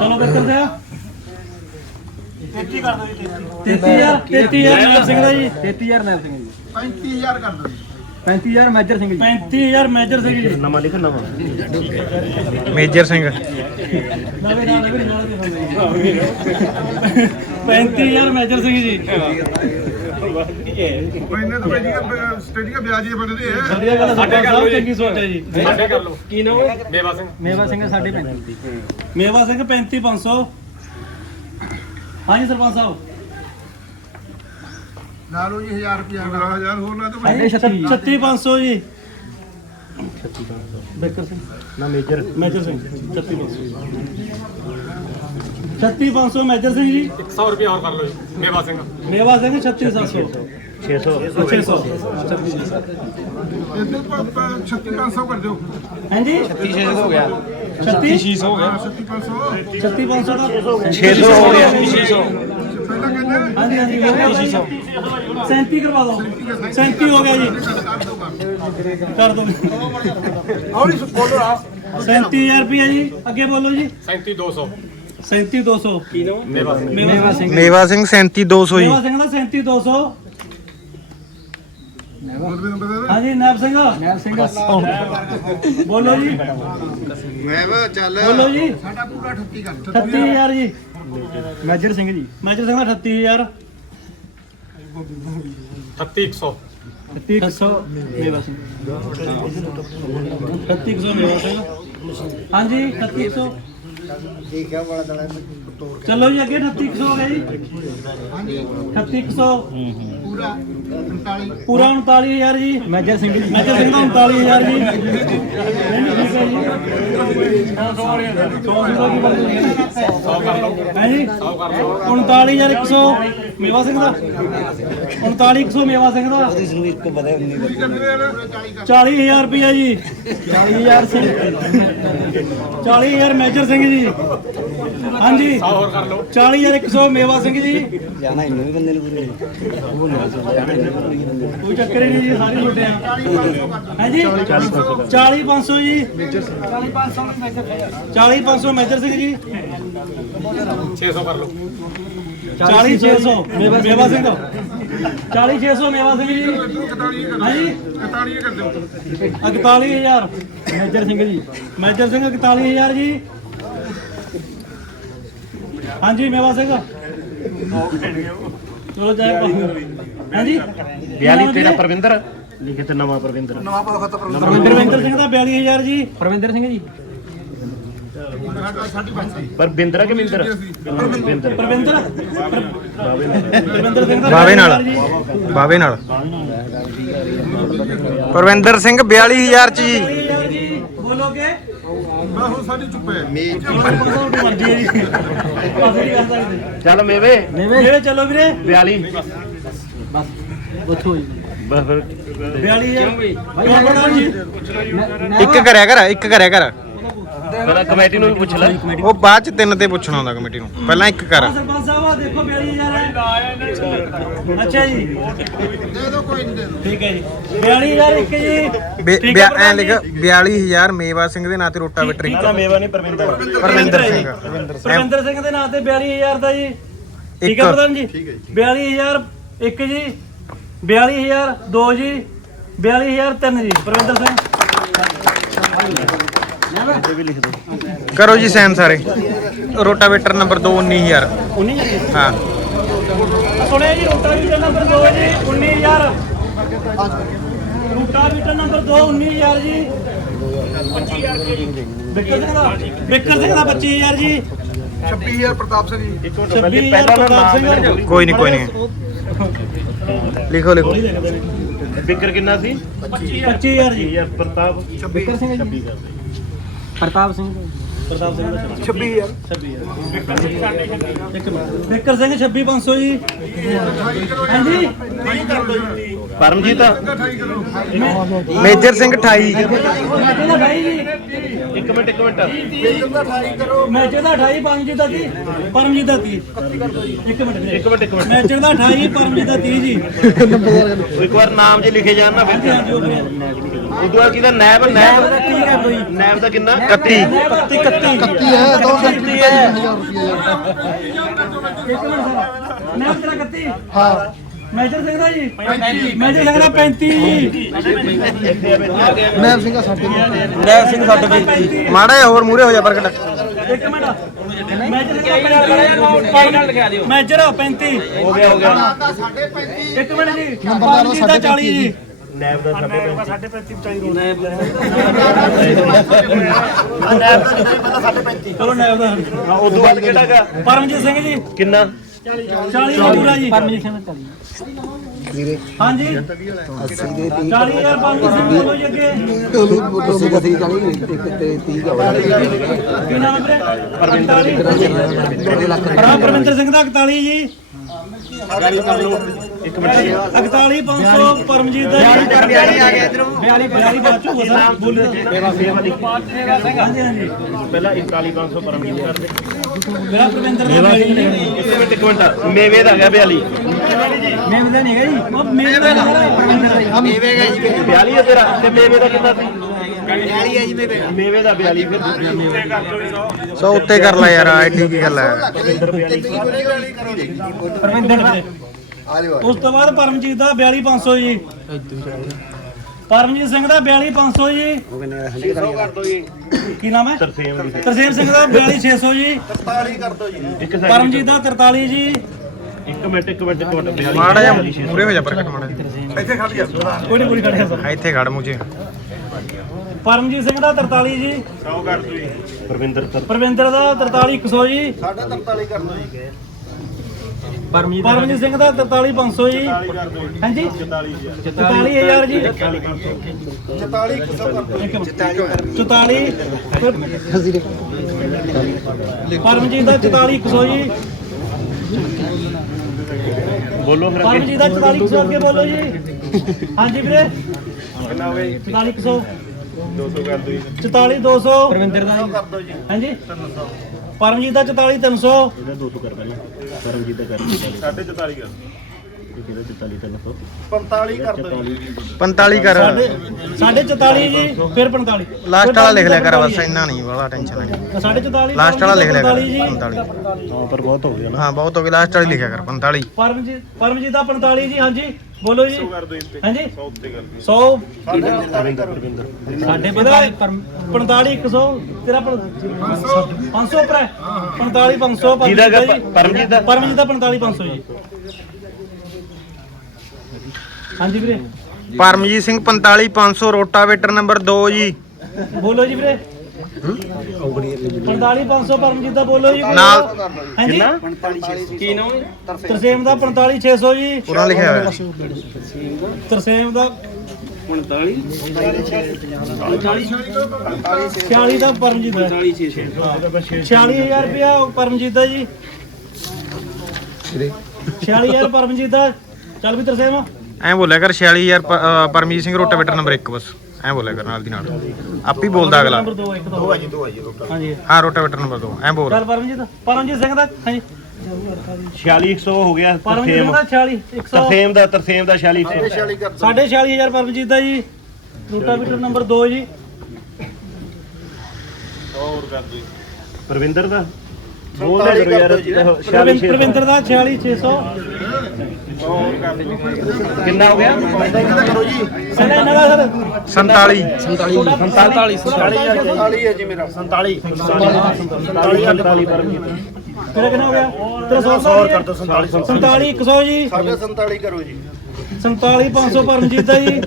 ਚਲੋ ਬਿੱਕਰ ਸਿਆ 33 ਕਰ ਦੋ ਜੀ 33000 33000 ਨਾਇਬ ਸਿੰਘ ਦਾ ਜੀ। 33000 ਨਾਮ ਸਿੰਘ ਜੀ। 35000 ਕਰ ਦਿਓ ਜੀ। 35000 ਮੇਜਰ ਸਿੰਘ ਜੀ। 35000 ਮੇਜਰ ਸਿੰਘ ਜੀ। ਨਵਾਂ ਲਿਖ ਨਵਾਂ। ਮੇਜਰ ਸਿੰਘ। ਨਵੇਂ ਨਾਲ ਨਵੇਂ ਨਾਲ ਦੇ 35000 ਮੇਜਰ ਸਿੰਘ ਜੀ। ਇਹਨੇ ਤਾਂ ਬਈ ਸਟੇਡੀਅਮ ਵਿਆਜੀ ਬਣਦੇ ਆ। ਵਧੀਆ ਗੱਲ ਸਾਡੇ ਚੰਗੀ ਸੋਚ ਹੈ ਜੀ। ਸਾਡੇ ਕਰ ਲਓ। ਕੀ ਨਾਮ ਮੇਵਾ ਸਿੰਘ। ਮੇਵਾ ਸਿੰਘ ਸਾਡੇ 35 ਮੇਵਾ ਸਿੰਘ 35500 ਹਾਂਜੀ ਸਰਪੰਚ ਸਾਹਿਬ। ਲਾ ਲਓ ਜੀ 1000 ਰੁਪਿਆ 15000 ਹੋਰ ਲਾ 36 36500 ਜੀ। ਨਾ ਮੇਜਰ। ਮੇਜਰ ਸਿੰਘ। 36500 36500 ਮੇਜਰ ਸਿੰਘ ਜੀ। 100 ਰੁਪਏ ਹੋਰ ਕਰ ਲਓ ਜੀ। ਮੇਵਾ ਸਿੰਘ। ਮੇਵਾ ਸਿੰਘ 36700 600 600 ਇਹਦੇ ਪਰ 36500 ਕਰ ਦਿਓ। ਹਾਂਜੀ? 3600 ਹੋ ਗਿਆ। 36 ਹਾਂ 36500 36500 ਦਾ 600 ਹੋ ਗਿਆ। ਪਹਿਲਾਂ ਕਹਿੰਦੇ ਹਾਂਜੀ ਹਾਂਜੀ ਹੋ ਗਿਆ 37 ਕਰਵਾ ਦਿਓ। 37 ਹੋ ਗਿਆ ਜੀ। ਕਰ ਦੋ ਔਰ ਇਸ ਬੋਲੋ ਆ। 37000 ਰੁਪਏ ਜੀ। ਅੱਗੇ ਬੋਲੋ ਜੀ। 37200 37200 ਕੀ ਨੋ ਮੇਵਾ ਸਿੰਘ। ਮੇਵਾ ਸਿੰਘ। ਮੇਵਾ ਸਿੰਘ 37200 ਜੀ। ਮੇਵਾ ਸਿੰਘ ਦਾ 37200 ਹੋਰ ਵੀ ਨੰਬਰ ਦੇ ਦੇ ਹਾਂਜੀ ਨੈਬ ਸਿੰਘ। ਨੈਬ ਸਿੰਘ। ਬੋਲੋ ਜੀ। ਮੈਂ ਵਾ ਚੱਲ। ਬੋਲੋ ਜੀ। ਸਾਡਾ ਪੂਰਾ 38 ਕਰ। 38000 ਜੀ। ਮੇਜਰ ਸਿੰਘ ਜੀ। ਮੈਜਰ ਸਿੰਘ ਦਾ 38000 33100 300 ਮੇਵਾ ਸਿੰਘ। 300 ਮੇਵਾ ਸਿੰਘ। ਹਾਂਜੀ 300 ਚਲੋ ਜੀ ਅੱਗੇ 3800 ਹੋ ਗਿਆ ਜੀ। 3800 ਪੂਰਾ 39 ਪੂਰਾ 39000 ਜੀ। ਮੇਜਰ ਸਿੰਘ ਜੀ। ਮੈਜਰ ਸਿੰਘ ਦਾ 39000 ਜੀ। ਠੀਕ ਹੈ ਜੀ? 100 ਕਰ ਲਓ ਹੈ ਜੀ 39100 ਮੇਵਾ ਸਿੰਘ ਦਾ। 39100 ਮੇਵਾ ਸਿੰਘ ਦਾ। ਕੀ ਕਰਦੇ ਯਾਰ 40000 ਰੁਪਇਆ ਜੀ। 40000 ਸਿੰਘ। 40000 ਮੇਜਰ ਸਿੰਘ ਜੀ। ਹਾਂਜੀ। ਹੋਰ ਕਰ ਲਓ 40100 ਮੇਵਾ ਸਿੰਘ ਜੀ। ਕੋਈ ਚੱਕਰ ਹੀ ਨਹੀਂ ਜੀ ਸਾਰੇ ਛੋਟੇ ਆ। ਹਾਂਜੀ 40500 ਜੀ। 40500 ਮੇਜਰ ਸਿੰਘ ਜੀ। 600 ਕਰ ਲਓ। 40600 ਮੇਵਾ ਸਿੰਘ। 40600 ਮੇਵਾ ਸਿੰਘ ਜੀ। ਹਾਂਜੀ 41 ਕਰ ਦਿਓ 41000 ਮੇਜਰ ਸਿੰਘ ਜੀ। ਮੇਜਰ ਸਿੰਘ 41000 ਜੀ। ਹਾਂਜੀ ਮੇਵਾ ਸਿੰਘ। ਚਲੋ ਜਾਏ ਹਾਂਜੀ। 42 ਤੇਰਾ ਪਰਵਿੰਦਰ। ਲਿਖੇ ਤੇ ਨਵਾਂ ਪਰਵਿੰਦਰ। ਨਵਾਂ ਪਤਾ ਖਤਮ ਗੁਰਵਿੰਦਰ ਸਿੰਘ ਦਾ 42000 ਜੀ। ਪਰਵਿੰਦਰ ਸਿੰਘ ਜੀ। ਪਰਵਿੰਦਰ ਕਿ ਮਿੰਦਰ? ਪਰਵਿੰਦਰ। ਪ੍ਰਵਿੰਦਰ। ਪ੍ਰਵਿੰਦਰ ਸਿੰਘ ਦਾ ਬਾਵੇ ਨਾਲ। 42,000 ਜੀ। ਬਾਵੇ ਨਾਲ। ਪਰਵਿੰਦਰ ਸਿੰਘ 42000 ਚ ਜੀ। 42,000 ਜੀ। ਬੋਲੋਗੇ ਮੈਂ ਹੁਣ ਸਾਡੀ ਚੁੱਪ ਹੈ। ਹੈ। ਜੀ ਚੱਲ ਮੇਵੇ। ਵੀਰੇ ਚਲੋ ਵੀਰੇ। 42 ਪੁੱਛੋ ਜੀ ਬਸ ਫਿਰ। 42000 ਕਿਉਂ ਜੀ ਇੱਕ ਕਰਿਆ ਕਰ ਇੱਕ ਕਰਿਆ ਕਰ। ਪਹਿਲਾਂ ਕਮੇਟੀ ਨੂੰ ਵੀ ਪੁੱਛ ਲੈ। ਉਹ ਬਾਅਦ ਚ ਤਿੰਨ ਤੇ ਪੁੱਛਣਾ ਹੁੰਦਾ ਕਮੇਟੀ ਨੂੰ। ਪਹਿਲਾਂ ਇੱਕ ਕਰ। ਆਹ ਸਰਪੰਚ ਸਾਹਿਬ ਆ ਦੇਖੋ 42000 ਹੈ। ਅੱਛਾ ਜੀ। ਦੇ ਦੋ ਕੋਈ ਨਹੀਂ ਦੇ ਦੋ ਠੀਕ ਹੈ ਜੀ। 42000 ਇੱਕ ਜੀ। ਬੇ- ਠੀਕ ਬਿਆ- ਹੈ ਐਂ ਲਿਖ 42000 ਮੇਵਾ ਸਿੰਘ ਦੇ ਨਾਂ ਤੇ ਰੋਟਾਵੇਟਰ ਇੱਕ ਮੇਵਾ ਨਹੀਂ ਪਰਵਿੰਦਰ ਪਰਮਿੰਦਰ ਸਿੰਘ। ਪਰਵਿੰਦਰ ਸਿੰਘ। ਦੇ ਨਾਂ ਤੇ 42000 ਦਾ ਜੀ। ਠੀਕ ਇੱਕ। ਹੈ ਪ੍ਰਧਾਨ ਜੀ। 42000 ਇੱਕ ਜੀ। 42000 ਦੋ ਜੀ। 42000 ਤਿੰਨ ਜੀ। ਪਰਵਿੰਦਰ ਸਿੰਘ। ਕਰੋ ਜੀ ਸੈਨ ਸਾਰੇ। ਰੋਟਾਵੇਟਰ ਨੰਬਰ 2 19000 ਹਾਂ। ਸੁਣਿਆ ਜੀ ਰੂਟਾ ਵੀਟਰ ਨੰਬਰ 2 ਜੀ 19000 ਰੂਟਾ ਵੀਟਰ ਨੰਬਰ 2 19000 ਜੀ। 25000 ਬਿੱਕਰ ਸਿੰਘ ਦਾ ਬਿੱਕਰ ਸਿੰਘ ਦਾ 25000 ਜੀ। 26000 ਪ੍ਰਤਾਪ ਸਿੰਘ ਜੀ। 26000 ਪ੍ਰਤਾਪ ਸਿੰਘ ਕੋਈ ਨਹੀਂ ਕੋਈ ਨਹੀਂ ਲਿਖੋ ਲਿਖੋ। ਬਿਕਰ ਕਿੰਨਾ ਸੀ? 25000 ਜੀ। ਯਾਰ ਪ੍ਰਤਾਪ। ਬਿੱਕਰ ਸਿੰਘ ਜੀ। ਪ੍ਰਤਾਪ ਸਿੰਘ। ਪ੍ਰਤਾਪ ਸਿੰਘ ਦਾ 26000 ਬਿੱਕਰ ਸਿੰਘ 26500 ਜੀ। ਹਾਂਜੀ। ਪਰਮਜੀਤ? ਮੇਜਰ ਸਿੰਘ 28 ਮੈਚੇ ਦਾ 28 ਜੀ ਇੱਕ ਮਿੰਟ ਇੱਕ ਮਿੰਟ। ਮੈਚੇ ਦਾ 28 ਪੰਜ ਦਾ ਜੀ ਪਰਮਜੀਤ ਦਾ 30 ਇੱਕ ਮਿੰਟ। ਇੱਕ ਮਿੰਟ ਇੱਕ ਮਿੰਟ। ਮੈਚੇ ਦਾ 28 ਪਰਮਜੀਤ ਦਾ 30 ਜੀ। ਇੱਕ ਵਾਰ ਨਾਮ ਜੇ ਲਿਖੇ ਜਾਣ ਨਾ ਫਿਰ। ਉਦੋਂ ਕਿਹਦਾ ਨੈਬ ਨੈਬ? ਨੈਬ ਦਾ ਕਿੰਨਾ? 31 31 31 ਹੈ ਦੋ ਹੈ। ਇੱਕ ਮਿੰਟ ਮੈਂ ਤੇਰਾ 31 ਹਾਂ। ਮੈਜਰ ਸਿੰਘ ਦਾ ਜੀ। ਮੈਜਰ ਸਿੰਘ ਦਾ 35 ਜੀ ਮੈਂ ਸਿੰਘਾ ਸਾਡੇ ਨੈਬ ਸਿੰਘ ਸਾਡੇ ਮਾੜਾ ਜਿਹਾ ਹੋਰ ਮੂਰੇ ਹੋ ਜਾ ਪ੍ਰਗਟ। ਇੱਕ ਮਿੰਟ। ਮੈਜਰ ਸਿੰਘ ਦਾ ਫਾਈਨਲ ਲਿਖਾ ਦਿਓ ਮੈਜਰ 35 ਹੋ ਗਿਆ ਹੋ ਗਿਆ। ਇੱਕ ਮਿੰਟ ਜੀ। ਨੰਬਰ ਦਾ 40 ਜੀ। ਨੈਬ ਦਾ ਸਾਡੇ ਚਲੋ ਨਾਇਬ ਦਾ। ਹਾਂ ਉਦੋਂ ਬਾਅਦ ਕਿਹੜਾ ਗਾ? ਪਰਮਜੀਤ ਸਿੰਘ ਜੀ। ਕਿੰਨਾ? 40 ਦਾ ਪੂਰਾ ਜੀ। ਪਰਮਜੀਤ ਸਿੰਘ ਦਾ 40 ਹਾਂਜੀ 40000 ਪਰਮਜੀਤ ਸਿੰਘ ਬੋਲੋ ਜੀ ਅੱਗੇ। ਤੁਸੀਂ ਕਥੀ ਕਰੀ ਤੇ 30 ਦਾ ਕੀ ਨਾਮ ਹੈ ਵੀਰੇ 41 ਹਾਂ? ਪਰਮਿੰਦਰ ਸਿੰਘ ਦਾ 41 ਜੀ। ਇੱਕ ਮਿੰਟ। 41500 ਪਰਮਜੀਤ ਦਾ ਜੀ। 42 ਆ ਗਿਆ ਇਧਰੋਂ 42 42 ਬਾਚੂ ਹੋ ਸਰ ਬੋਲੀ ਪਹਿਲਾਂ 41500 ਪਰਮਜੀਤ ਕਰਦੇ। ਮੇਰਾ ਪਰਮਿੰਦਰ ਦਾ ਬਾਈ ਜੀ ਇੱਕ ਮਿੰਟ ਇੱਕ ਮਿੰਟ। ਮੇਵੇ ਦਾ ਹੈਗਾ 42 ਮੈਂ ਬਦਾ ਨਹੀਂ ਹੈਗਾ ਜੀ। ਉਹ ਮੇਰੇ ਦਾ ਪਰਮਿੰਦਰ ਦਾ ਮੇਵੇ ਗਏ ਜੀ। 42 ਹੈ ਤੇਰਾ। ਤੇ ਮੇਵੇ ਦਾ ਕਿੰਨਾ ਸੀ? 42 ਹੈ ਜੀ ਮੇਵੇ ਮੇਵੇ ਦਾ 42 ਫਿਰ। ਸੋ ਉੱਤੇ ਕਰ ਲੈ ਯਾਰ ਐਡੀ ਕੀ ਗੱਲ ਹੈ? ਪਰਮਿੰਦਰ ਵੀਰੇ ਆ ਜਾਓ ਉਸ ਤੋਂ ਬਾਅਦ ਪਰਮਜੀਤ ਦਾ 42500 ਜੀ। ਪਰਮਜੀਤ ਸਿੰਘ ਦਾ 42500 ਜੀ। ਕੀ ਨਾਮ ਹੈ? ਤਰਸੇਮ ਦੀ ਤਰਸੇਮ ਸਿੰਘ ਦਾ 42600 ਜੀ। ਇੱਕ second। ਪਰਮਜੀਤ ਦਾ 43 ਜੀ। ਇੱਕ ਮਿੰਟ ਇੱਕ ਮਿੰਟ ਇੱਕ ਮਿੰਟ। 42 ਮਾੜਾ ਜਿਹਾ ਮੂਰੇ ਹੋ ਜਾ ਪ੍ਰਗਟ ਮਾੜਾ ਜਿਹਾ। ਕੋਈ ਨਹੀਂ ਕੋਈ ਖੜਿਆ ਸਰ। ਇੱਥੇ ਖੜ ਮੂਝੇ ਪਰਮਜੀਤ ਸਿੰਘ ਦਾ 43 ਜੀ। ਪਰਵਿੰਦਰ ਤਰ ਪਰਵਿੰਦਰ ਦਾ 43100 ਜੀ। ਪਰਮਜੀਤ ਪਰਮਜੀਤ ਸਿੰਘ ਦਾ 43500 ਜੀ। ਹਾਂਜੀ? 44000 ਜੀ। 44 ਪਰਮਜੀਤ ਦਾ 44100 ਜੀ। ਬੋਲੋ ਫਿਰ ਪਰਮਜੀਤ ਦਾ 44100 ਅੱਗੇ ਬੋਲੋ ਜੀ। ਹਾਂਜੀ ਵੀਰੇ। ਕਿੰਨਾ ਹੋ ਗਿਆ 44100 200 ਕਰ ਦਿਓ 44200 ਪਰਮਿੰਦਰ ਦਾ ਹਾਂਜੀ? ਪਰਮਜੀਤ ਦਾ 44300 ਇਹਦਾ 200 ਕਰ ਪਹਿਲਾਂ। ਪਰਮਜੀਤ ਦਾ ਕਰ। 44 ਕਰ ਇਹਦਾ 44 300 45 ਕਰ। ਸਾਢੇ 44 ਜੀ ਫਿਰ 45 ਲਾਸਟ ਵਾਲਾ ਲਿਖ ਲਿਆ ਕਰ ਬਸ ਇੰਨਾ ਨਹੀਂ ਵਾਲਾ ਟੈਨਸ਼ਨ ਨਹੀਂ ਸਾਢੇ 44 ਲਾਸਟ ਵਾਲਾ ਲਿਖ ਲਿਆ ਕਰ 45 ਜੀ। 45 ਹਾਂ ਪਰ ਬਹੁਤ ਹੋ ਗਿਆ ਨਾ। ਹਾਂ ਬਹੁਤ ਹੋ ਗਈ ਲਾਸਟ ਵਾਲੀ ਲਿਖਿਆ ਕਰ 45 ਪਰਮਜੀਤ ਪਰਮਜੀਤ ਦਾ 45 ਜੀ ਹਾਂਜੀ। ਬੋਲੋ ਜੀ। ਹਾਂਜੀ। 100 ਉੱਤੇ ਕਰ 100 ਪਰਵਿੰਦਰ ਪਰਵਿੰਦਰ ਸਾਡੇ ਬੰਦਾ 45 100 ਤੇਰਾ 500 ਪਰ 45 500 ਜਿਹਦਾ ਗਾ ਪ- ਪਰਮਜੀਤ ਦਾ? ਪਰਮਜੀਤ ਦਾ 45 500 ਜੀ। ਹਾਂਜੀ ਵੀਰੇ। ਪਰਮਜੀਤ ਸਿੰਘ 45 500 ਰੋਟਾਵੇਟਰ ਨੰਬਰ 2 ਜੀ। ਬੋਲੋ ਜੀ ਵੀਰੇ। 45 500 ਪਰਮਜੀਤ ਦਾ ਬੋਲੋ ਜੀ। ਨਾਲ ਹਾਂਜੀ। 45 ਕੀ ਨਾਮ ਤਰਸੇਮ ਦਾ 45 600 ਜੀ। ਪੂਰਾ ਲਿਖਿਆ ਹੋਇਆ। ਤਰਸੇਮ ਦਾ 45 40 ਦਾ ਪਰਮਜੀਤ ਦਾ 46000 ਰੁਪਇਆ ਪਰਮਜੀਤ ਦਾ ਜੀ। 46000 ਪਰਮਜੀਤ ਦਾ। ਚੱਲ ਵੀ ਤਰਸੇਮ। ਐਂ ਬੋਲਿਆ ਕਰ 46000 ਪ- ਅ, ਪਰਮਜੀਤ ਸਿੰਘ ਰੋਟਾਵੇਟਰ ਨੰਬਰ 1 ਬਸ। ਐਂ ਬੋਲਿਆ ਕਰ ਨਾਲ ਦੀ ਨਾਲ। ਆਪ ਹੀ ਬੋਲਦਾ ਅਗਲਾ। ਨੰਬਰ 2 ਇੱਕ ਦੋ ਜੀ ਦੋ ਜੀ ਹਾਂਜੀ। ਹਾਂ ਰੋਟਾਵੇਟਰ ਨੰਬਰ 2 ਐਂ ਬੋਲ। ਚੱਲ ਪਰਮਜੀਤ ਪਰਮਜੀਤ ਸਿੰਘ ਦਾ ਹਾਂਜੀ। 46100 ਹੋ ਗਿਆ ਪਰਮਜੀਤ ਸਿੰਘ ਦਾ 46 100 ਤਰਸੇਮ ਦਾ ਤਰਸੇਮ ਦਾ 46100 ਸਾਢੇ 46000 ਪਰਮਜੀਤ ਦਾ ਜੀ। ਰੂਟਾਵੀਟਰ ਨੰਬਰ 2 ਜੀ। ਪ੍ਰਵਿੰਦਰ ਦਾ। ਬੋਲਦੇ ਕਰੋ ਯਾਰ ਪ੍ਰਵਿੰ- 46 ਪ੍ਰਵਿੰਦਰ ਦਾ 46600 ਕਿੰਨਾ ਹੋ ਗਿਆ? ਸਰ ਇਹਨਾਂ ਦਾ ਸਰ। 47 ਤੇਰਾ ਕਿੰਨਾ ਹੋ ਗਿਆ? ਤੇਰਾ 100 ਕਰ ਦੋ 47 47 100 ਜੀ। 47 ਕਰੋ ਜੀ। 47 500 ਪਰਮਜੀਤ ਦਾ ਜੀ।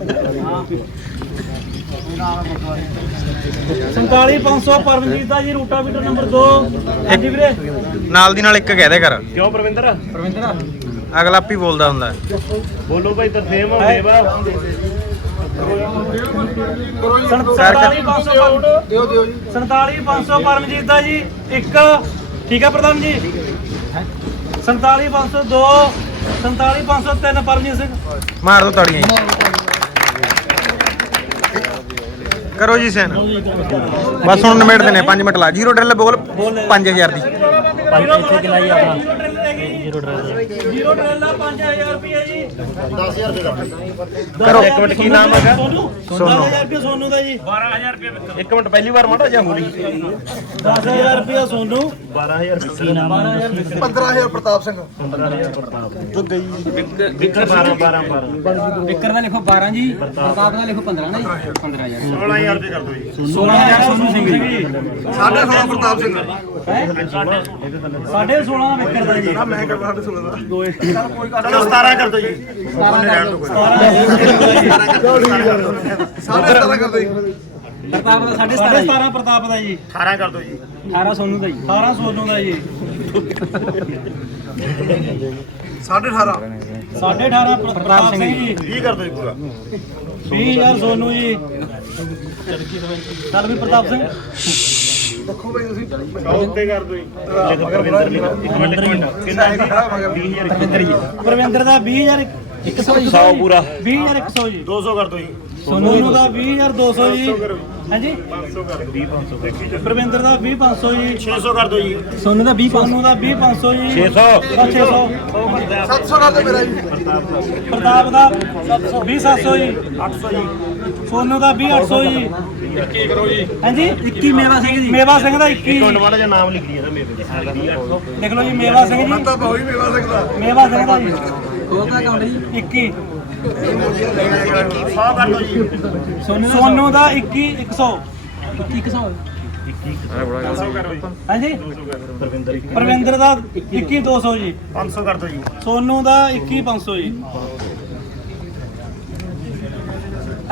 47 500 ਪਰਮਜੀਤ ਦਾ ਜੀ ਰੂਟਾਵੀਟਰ ਨੰਬਰ 2 ਹਾਂਜੀ ਵੀਰੇ। ਨਾਲ ਦੀ ਨਾਲ ਇੱਕ ਕਹਿ ਦੇ ਕਰ ਕਿਉਂ ਪ੍ਰਵਿੰਦਰ? ਅਗਲਾ ਆਪ ਹੀ ਬੋਲਦਾ ਹੁੰਦਾ। ਹੈ। ਬੋਲੋ ਭਾਈ ਤਰਸੇਮ ਹੋਵੇਗਾ 47 500 ਦਿਓ ਦਿਓ। ਜੀ 47 500 ਪਰਮਜੀਤ ਦਾ ਜੀ ਇੱਕ। ਠੀਕ ਹੈ ਪ੍ਰਧਾਨ ਜੀ? 47 502 47 503 ਪਰਮਜੀਤ ਸਿੰਘ। ਮਾਰ ਦੋ ਤਾੜੀਆਂ ਜੀ। ਕਰੋ ਜੀ ਸੈਨ। ਬਸ ਹੁਣ ਨਿਮੇੜ ਨੇ 5 ਮਿੰਟ ਲਾ। ਜੀਰੋ ਡਰਿਲ ਬੋਲ 5000 ਦੀ। ਇੱਥੇ ਕਿਲਾਈ ਆਪਣਾ। ਜ਼ੀਰੋ ਡਰੈਲ। ਜ਼ੀਰੋ ਡਰੈਲ ਦਾ 5000 ਰੁਪਏ ਜੀ। 10000 ਰੁਪਏ ਕਰੋ। ਇੱਕ ਮਿੰਟ ਕੀ ਨਾਮ ਹੈਗਾ? ਸੋਨੂ ਸੋਨੂ। 10000 ਰੁਪਏ ਸੋਨੂ ਦਾ ਜੀ। ਇੱਕ ਮਿੰਟ ਪਹਿਲੀ ਵਾਰ ਮਾੜਾ ਜਾਂ ਹੋਰੀ 10000 ਰੁਪਏ ਸੋਨੂ। 12000 ਕੀ ਨਾਮ 12000 15000 ਪ੍ਰਤਾਪ ਸਿੰਘ। ਵਿਕਰ 12 12 12 ਵਿਕਰ ਦਾ ਲਿਖੋ 12 ਜੀ ਪ੍ਰਤਾਪ। ਦਾ ਲਿਖੋ 15 ਨਾ ਜੀ। 15000 16000 ਰੁਪਏ ਕਰ ਦਿਓ ਜੀ। 16000 ਸੋਨੂ ਸਿੰਘ ਜੀ। ਸਾਢੇ 16 ਪ੍ਰਤਾਪ ਸਿੰਘ। ਸਾਢੇ 16 ਵਿਕਰ ਦਾ ਜੀ। ਮੈਂ ਕਰਦਾ ਸਾਢੇ 16 ਦਾ ਚਲੋ 17 ਕਰ ਦੋ। ਜੀ ਸਾਢੇ 17 ਕਰ ਦੋ। ਪ੍ਰਤਾਪ ਦਾ 17.5 ਸਾਢੇ 17 ਪ੍ਰਤਾਪ ਦਾ ਜੀ। 18 ਕਰ ਦੋ ਜੀ। 18 ਸੋਨੂ ਦਾ ਜੀ। 18 ਸੋਨੂ ਦਾ ਜੀ। ਸਾਢੇ 18 ਸਾਢੇ 18 ਪ੍ਰ- ਪ੍ਰਤਾਪ ਸਿੰਘ ਜੀ। 20 ਕਰ ਦੋ ਜੀ ਪੂਰਾ। 20000 ਸੋਨੂ ਜੀ। ਚੱਲ ਵੀ ਪ੍ਰਤਾਪ ਸਿੰਘ। ਦੇਖੋ ਬਈ ਤੁਸੀਂ ਉੱਤੇ ਕਰ ਦੋ ਜੀ। ਪ੍ਰਵਿੰਦਰ 20000 ਦਾ 20000 100 ਜੀ। 100 ਪੂਰਾ। 20100 ਜੀ। 200 ਕਰ ਦੋ ਜੀ। ਸੋਨੂ ਦਾ 20200 ਜੀ। ਹਾਂਜੀ? ਪ੍ਰਵਿੰਦਰ ਦਾ 20500 ਜੀ। 600 ਕਰ ਦੋ ਜੀ। ਸੋਨੂ ਦਾ 20 ਸੋਨੂ ਦਾ 20500 ਜੀ। 600 600 700 ਕਰ ਦੋ ਮੇਰਾ ਜੀ। ਪ੍ਰਤਾਪ ਦਾ। 20700 ਜੀ। 800 ਜੀ। ਸੋਨੂ ਦਾ 20800 ਜੀ। ਕੀ ਕਰੋ ਜੀ। ਹਾਂਜੀ? 21 ਮੇਵਾ ਸਿੰਘ ਜੀ। ਮੇਵਾ ਸਿੰਘ ਦਾ 21 ਮਿੰਟ ਮਾੜਾ ਜਿਹਾ ਨਾਮ ਲਿਖ ਲਈਏ ਨਾ ਮੇਰੇ ਦੇਖ ਲਓ ਜੀ ਮੇਵਾ ਸਿੰਘ ਜੀ। ਤਾਂ ਬਹੁ ਹੀ ਮੇਵਾ ਸਕਦਾ ਮੇਵਾ ਸਿੰਘ ਦਾ ਜੀ। ਉਹਦਾ ਅਕਾਊਂਟ ਜੀ? 21 100 ਕਰ ਦੋ ਜੀ। ਸੋਨੂ ਦਾ ਸੋਨੂ ਦਾ 21 100 2100 ਹਾਂਜੀ? ਪ੍ਰਵਿੰਦਰ ਪ੍ਰਵਿੰਦਰ ਦਾ 21 200 ਜੀ। 500 ਕਰ ਦੋ ਜੀ। ਸੋਨੂ ਦਾ 21 500 ਜੀ।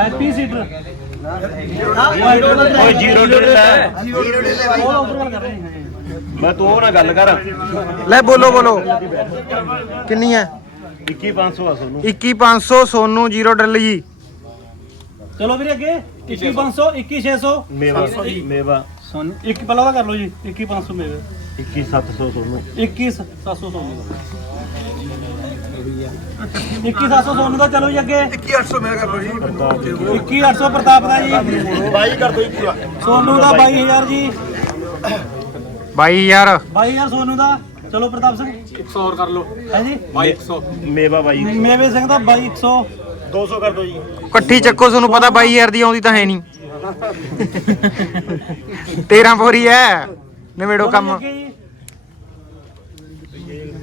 ਹੈਪੀ ਸੀਟਰ ਓਏ ਜ਼ੀਰੋ ਡਿਲ ਹੈ ਉਹ ਉੱਪਰ ਗੱਲ ਕਰ ਰਹੇ ਹਾਂ ਮੈਂ ਤੂੰ ਉਹ ਨਾਲ ਗੱਲ ਕਰ। ਲੈ ਬੋਲੋ ਬੋਲੋ। ਕਿੰਨੀ ਹੈ? 21500 ਆ ਤੁਹਾਨੂੰ 21500 ਸੋਨੂ ਜੀਰੋ ਡਰਿਲ ਜੀ ਚਲੋ ਵੀਰੇ ਅੱਗੇ। 21 500 21 600 ਮੇਵਾ ਮੇਵਾ। ਸੋਨੂ ਇੱਕ ਪਹਿਲਾਂ ਦਾ ਕਰ ਲਓ ਜੀ। 21 500 ਮੇਰੇ 21700 ਤੁਹਾਨੂੰ 21 700 ਸੋਨੂ। ਦਾ 21 700 ਸੋਨੂ ਦਾ ਚਲੋ ਜੀ ਅੱਗੇ। 21800 ਮੇਰਾ ਕਰ ਲਓ ਜੀ। 21 800 ਪ੍ਰਤਾਪ ਦਾ ਜੀ। 22 ਕਰ ਦੋ ਜੀ ਪੂਰਾ ਸੋਨੂ ਦਾ 22000 ਜੀ। 22000 22000 ਸੋਨੂ ਦਾ। ਚਲੋ ਪ੍ਰਤਾਪ ਸਿੰਘ। 100 ਹੋਰ ਕਰ ਲਓ। ਹੈ ਜੀ? 2200 ਮੇਵਾ ਬਾਈ। ਮੇਵੇ ਸਿੰਘ ਦਾ 2200 200 ਕਰ ਦੋ ਜੀ। ਇਕੱਠੀ ਚੱਕੋ ਤੁਹਾਨੂੰ ਪਤਾ 22000 ਦੀ ਆਉਂਦੀ ਤਾਂ ਹੈ ਨਹੀਂ। 13 ਪੋਰੀ ਹੈ। ਨਿਬੇੜੋ ਕੰਮ।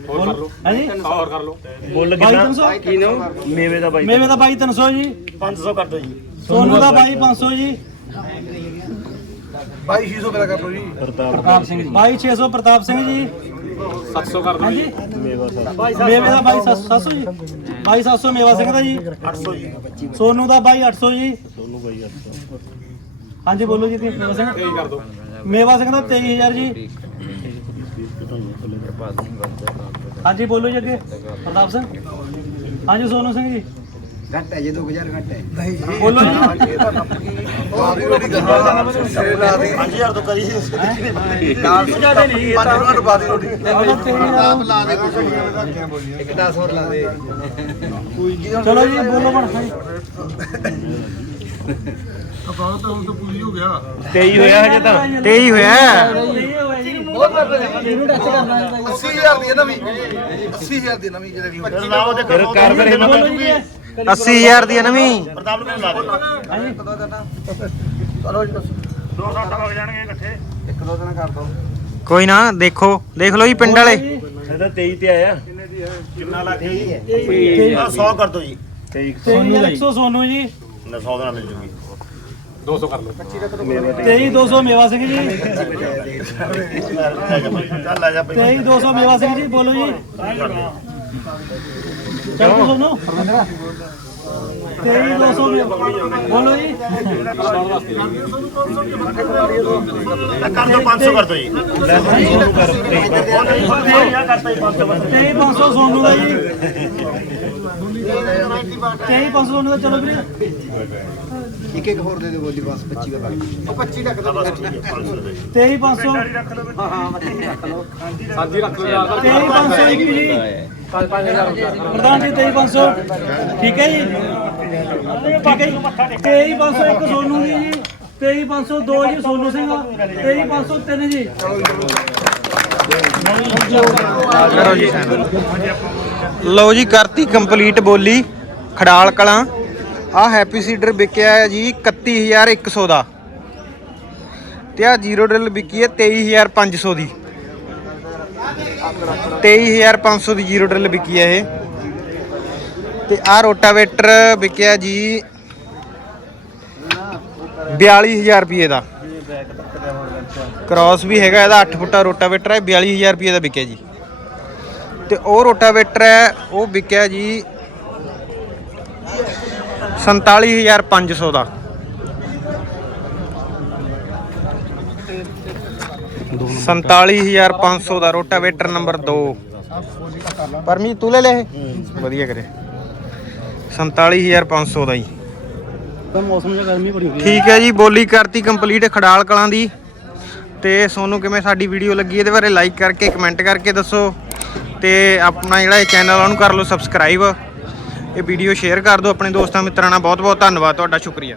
ਹੋਰ ਕਰ ਲਓ। ਹੈ ਜੀ 100 ਹੋਰ ਕਰ ਲਓ। ਬੁੱਲ ਕਿੰਨਾ? 2300 ਮੇਵੇ ਦਾ ਬਾਈ ਮੇਵੇ ਦਾ 2300 ਜੀ। 500 ਕਰ ਦੋ ਜੀ। ਸੋਨੂ ਦਾ 22500 ਜੀ। 2200 ਮੇਰਾ ਕਰ ਲਓ ਜੀ। ਪ੍ਰਤਾਪ ਪ੍ਰਤਾਪ ਸਿੰਘ ਜੀ। 22600 ਪ੍ਰਤਾਪ ਸਿੰਘ ਜੀ। 700 ਕਰ ਦਿਓ ਹਾਂਜੀ? ਜੀ ਮੇਵਾ ਸਾਹਿਬ ਮੇਵੇ ਦਾ 22700 ਜੀ। 22700 ਮੇਵਾ ਸਿੰਘ ਦਾ ਜੀ। 800 ਜੀ। ਸੋਨੂ ਦਾ 22800 ਜੀ। 800 ਹਾਂਜੀ ਬੋਲੋ ਜੀ ਮੇਵਾ ਸਿੰਘ। ਇਹ ਕਰ ਦਿਓ। ਮੇਵਾ ਸਿੰਘ ਦਾ 23000 ਜੀ। ਹਾਂਜੀ ਬੋਲੋ ਜੀ ਅੱਗੇ। ਪ੍ਰਤਾਪ ਸਿੰਘ। ਹਾਂਜੀ ਸੋਨੂ ਸਿੰਘ ਜੀ। ਘੱਟ ਹੈ ਜੇ 2000 ਘੱਟ ਹੈ। ਬੋਲੋ ਜੀ। 5000 ਤੋਂ ਕਰੀ ਜ਼ਿਆਦਾ ਨਹੀਂ ਇਹ ਤਾਂ ਰੋਟੀ। ਪਾ ਦੀ ਰੋਟੀ ਨਾਮ ਲਾ ਦੇ ਕੁਛ ਇੱਕ 10 ਹੋਰ ਲਾ ਦੇ। ਚਲੋ ਜੀ ਬੋਲੋ ਬਣ ਭਾਈ ਤੇਈ ਹੋਇਆ ਹਜੇ ਤਾਂ। 23 ਹੋਇਆ ਇਹਨੂੰ ਟੱਚ ਕਰਨਾ ਹੈ 80000 ਦੀ ਨਵੀਂ। 80000 ਦੀ ਨਵੀਂ ਜਿਹੜੀ ਫਿਰ ਕਰ ਫਿਰ ਹਿੰਮਤ ਬੋਲੋ ਜੀ 80000 ਦੀ ਹੈ ਨਵੀਂ। ਇੱਕ ਦੋ ਦਿਨ ਕਰ ਦੋ। ਕੋਈ ਨਾ ਦੇਖੋ। ਦੇਖ ਲਓ ਜੀ ਪਿੰਡ ਵਾਲੇ। ਇਹ ਤਾਂ 23 ਤੇ ਆਇਆ। ਕਿੰਨਾ ਲੱਖ ਹੈ? ਜੀ 100 ਕਰ ਦੋ ਜੀ। 100 ਸੋਨੂ ਜੀ। 100 ਦਾ ਮਿਲ ਜੂਗੀ। 200 ਕਰ ਲਓ। 23 200 ਮੇਵਾ ਸਿੰਘ ਜੀ। ਚੱਲ ਆ ਜਾ 23 200 ਮੇਵਾ ਸਿੰਘ ਜੀ ਬੋਲੋ ਜੀ। ਚੱਲ ਤੂੰ ਸੁਣੋ 23 200 ਬੋਲੋ ਜੀ। ਕਰ ਦੋ 500 ਕਰ ਦੋ ਜੀ। 23 500 ਸੋਨੂ ਦਾ ਜੀ। 23 500 ਸੋਨੂ ਦਾ ਚਲੋ ਵੀਰੇ। ਇੱਕ ਇੱਕ ਹੋਰ ਦੇ ਦਿਓ ਬੋਲੀ ਬਸ 25 ਦਾ ਬਾਕੀ। 25 ਲੱਖ ਦਾ 23 500 ਸਾਂਝੀ ਰੱਖ ਲਓ ਯਾਰ। 23 500 ਇੱਕ ਜੀ। 5000 ਪ੍ਰਧਾਨ ਜੀ 23 500 ਠੀਕ ਹੈ ਜੀ? ਠੀਕ ਹੈ ਜੀ? 23 500 ਇੱਕ ਸੋਨੂ ਦੀ ਜੀ। 23 500 ਦੋ ਜੀ ਸੋਨੂ ਸਿੰਘ। 23 500 ਤਿੰਨ ਜੀ ਕਰੋ ਜੀ। ਲਓ ਜੀ ਕਰਤੀ ਕੰਪਲੀਟ ਬੋਲੀ ਖੜਾਲ ਕਲਾਂ। ਆ ਹੈਪੀ ਸੀਡਰ ਵਿਕਿਆ ਹੈ ਜੀ 31100 ਦਾ। ਤੇ ਆ ਜ਼ੀਰੋ ਡਰਿਲ ਵਿਕੀ ਹੈ 23500 ਦੀ। 23500 ਦੀ ਜ਼ੀਰੋ ਡਰਿਲ ਵਿਕੀ ਹੈ ਇਹ। ਤੇ ਆ ਰੋਟਾਵੇਟਰ ਵਿਕਿਆ ਜੀ 42000 ਰੁਪਏ ਦਾ। ਕ੍ਰਾਸ ਵੀ ਹੈਗਾ, ਇਹਦਾ 8 ਫੁੱਟਾ ਰੋਟਾਵੇਟਰ ਹੈ 42000 ਰੁਪਏ ਦਾ ਵਿਕਿਆ ਜੀ। ਤੇ ਉਹ ਰੋਟਾਵੇਟਰ ਹੈ, ਉਹ ਵਿਕਿਆ ਜੀ 47500 ਦਾ। ਸੰਤਾਲੀ ਹਜ਼ਾਰ ਪੰਜ ਸੌ ਦਾ ਰੋਟਾਵੇਟਰ ਨੰਬਰ 2 ਪਰਮੀ ਤੂੰ ਲੈ ਲੈ ਵਧੀਆ ਕਰੇ। 47500 ਦਾ ਜੀ। ਤਾਂ ਮੌਸਮ ਜਿਹਾ ਗਰਮੀ ਬੜੀ ਹੋ ਗਈ। ਠੀਕ ਹੈ ਜੀ ਬੋਲੀ ਕਰਤੀ ਕੰਪਲੀਟ ਖੜਾਲ ਕਲਾਂ ਦੀ। ਤੇ ਸੋਨੂੰ ਕਿਵੇਂ ਸਾਡੀ ਵੀਡੀਓ ਲੱਗੀ ਇਹਦੇ ਬਾਰੇ ਲਾਈਕ ਕਰਕੇ ਕਮੈਂਟ ਕਰਕੇ ਦੱਸੋ। ਤੇ ਆਪਣਾ ਜਿਹੜਾ ਇਹ ਚੈਨਲ ਉਹਨੂੰ ਕਰ ਲਓ ਸਬਸਕ੍ਰਾਈਬ ਇਹ ਵੀਡੀਓ ਸ਼ੇਅਰ ਕਰ ਦਿਓ ਆਪਣੇ ਦੋਸਤਾਂ ਮਿੱਤਰਾਂ ਨਾਲ। ਬਹੁਤ ਬਹੁਤ ਧੰਨਵਾਦ ਤੁਹਾਡਾ ਸ਼ੁਕਰੀਆ।